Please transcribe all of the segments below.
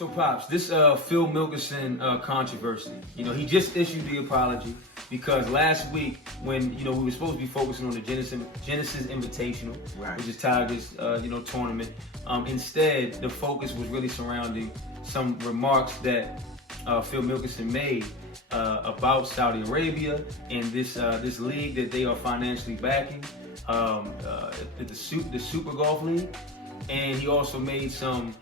So, Pops, this Phil Mickelson controversy, he just issued the apology because last week when, we were supposed to be focusing on the Genesis Invitational, right, which is Tiger's, tournament, instead, the focus was really surrounding some remarks that Phil Mickelson made about Saudi Arabia and this league that they are financially backing, the Super Golf League, and he also made some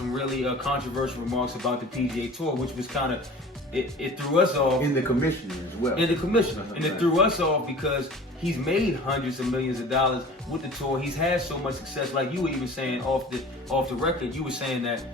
really controversial remarks about the PGA Tour, which was kind of, it threw us off. In the commissioner as well. In the commissioner. And it threw us off because he's made hundreds of millions of dollars with the tour. He's had so much success. Like you were even saying off the record, you were saying that,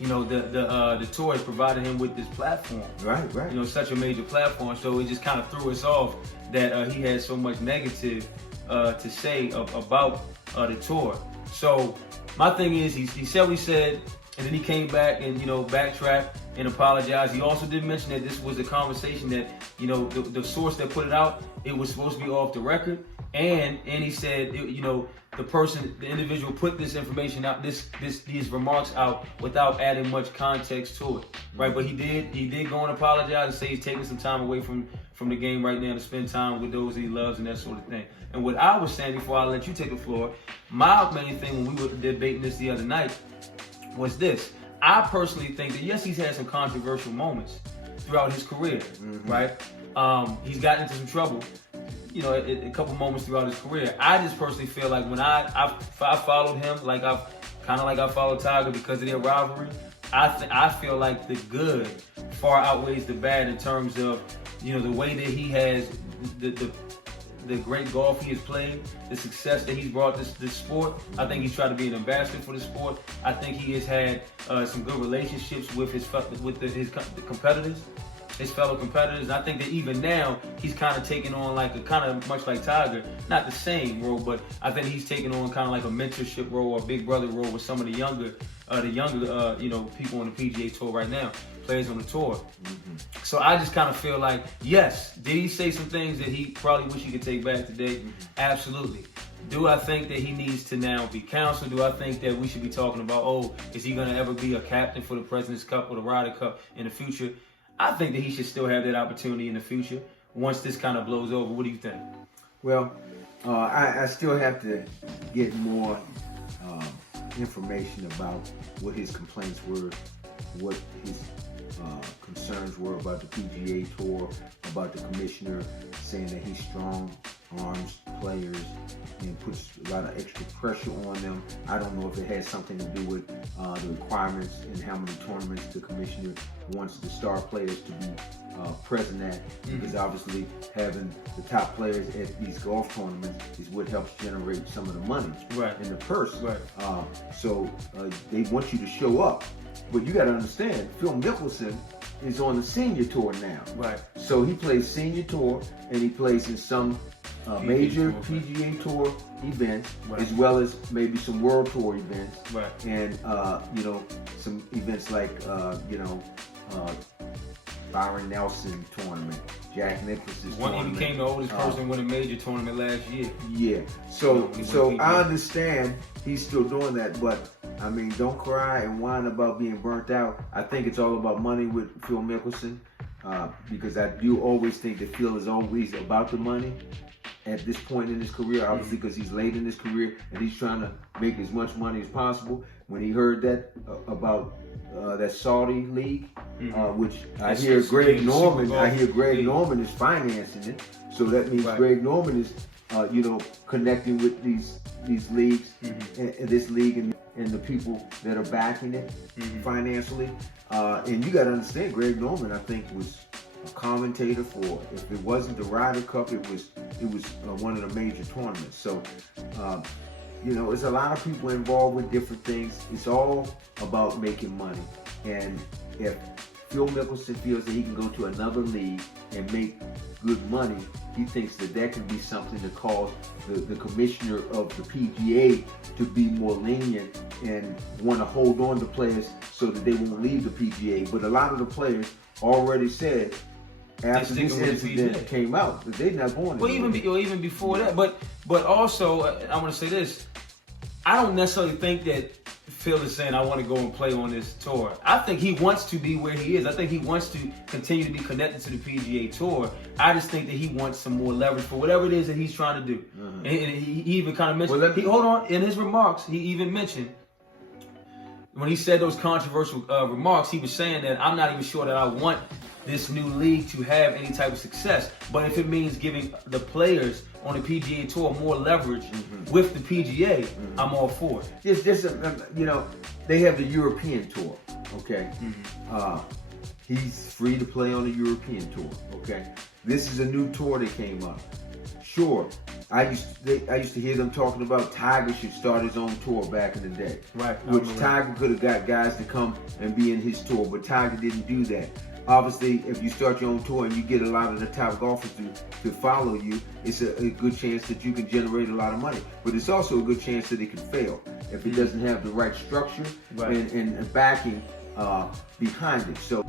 the tour has provided him with this platform. Right. Such a major platform. So it just kind of threw us off that he had so much negative to say about the tour. So my thing is, he said what he said, and then he came back and, backtracked and apologized. He also did mention that this was a conversation that, the source that put it out, it was supposed to be off the record. And he said, the individual put this information out, these remarks out without adding much context to it, right? But he did go and apologize and say he's taking some time away from the game right now to spend time with those he loves and that sort of thing. And what I was saying before I let you take the floor, my main thing when we were debating this the other night was this. I personally think that yes, he's had some controversial moments throughout his career, right? He's gotten into some trouble, a couple moments throughout his career. I just personally feel like when I followed him, like I followed Tiger because of their rivalry, I feel like the good far outweighs the bad in terms of, the way that he has the great golf he has played, the success that he's brought this sport. I think he's tried to be an ambassador for the sport. I think he has had some good relationships with his competitors, his fellow competitors. And I think that even now he's kind of taking on like a kind of much like Tiger, not the same role, but I think he's taking on kind of like a mentorship role or a big brother role with some of the younger people on the PGA Tour right now, players on the tour. So I just kind of feel like, yes, did he say some things that he probably wish he could take back today? Absolutely. Do I think that he needs to now be counseled? Do I think that we should be talking about, is he going to ever be a captain for the President's Cup or the Ryder Cup in the future? I think that he should still have that opportunity in the future once this kind of blows over. What do you think? Well, I still have to get more information about what his complaints were, what his concerns were about the PGA Tour, about the commissioner saying that he strong arms players and puts a lot of extra pressure on them. I don't know if it has something to do with the requirements and how many tournaments the commissioner wants the star players to be present at, because obviously having the top players at these golf tournaments is what helps generate some of the money in the purse. So they want you to show up. But you got to understand, Phil Mickelson is on the senior tour now. So he plays senior tour and he plays in some major PGA Tour events, as well as maybe some World Tour events, and some events like Byron Nelson tournament, Jack Nicklaus's tournament. He became the oldest person to win a major tournament last year. Yeah. So I understand he's still doing that, but I mean, don't cry and whine about being burnt out. I think it's all about money with Phil Mickelson, because I do always think that Phil is always about the money at this point in his career, obviously because he's late in his career and he's trying to make as much money as possible. When he heard that about that Saudi league, which I hear Greg Norman is financing it, so that means Greg Norman is connecting with these leagues and this league and the people that are backing it financially. And you got to understand, Greg Norman, I think, was a commentator for, if it wasn't the Ryder Cup, it was one of the major tournaments. So there's a lot of people involved with different things. It's all about making money. And if Phil Mickelson feels that he can go to another league and make good money, he thinks that can be something to cause the commissioner of the PGA to be more lenient and want to hold on to players so that they won't leave the PGA. But a lot of the players already said after this incident came out that they're not going to. Well, even before that. But also, I want to say this. I don't necessarily think that Phil is saying, I want to go and play on this tour. I think he wants to be where he is. I think he wants to continue to be connected to the PGA Tour. I just think that he wants some more leverage for whatever it is that he's trying to do. And he even kind of mentioned, hold on, in his remarks, he even mentioned, when he said those controversial remarks, he was saying that I'm not even sure that I want this new league to have any type of success. But if it means giving the players on the PGA Tour more leverage with the PGA, I'm all for it. They have the European Tour, okay? He's free to play on the European Tour, okay? This is a new tour that came up. Sure, I used to hear them talking about Tiger should start his own tour back in the day. Right. Which Tiger could have got guys to come and be in his tour, but Tiger didn't do that. Obviously, if you start your own tour and you get a lot of the top golfers to follow you, it's a good chance that you can generate a lot of money. But it's also a good chance that it can fail if it doesn't have the right structure and backing behind it. So.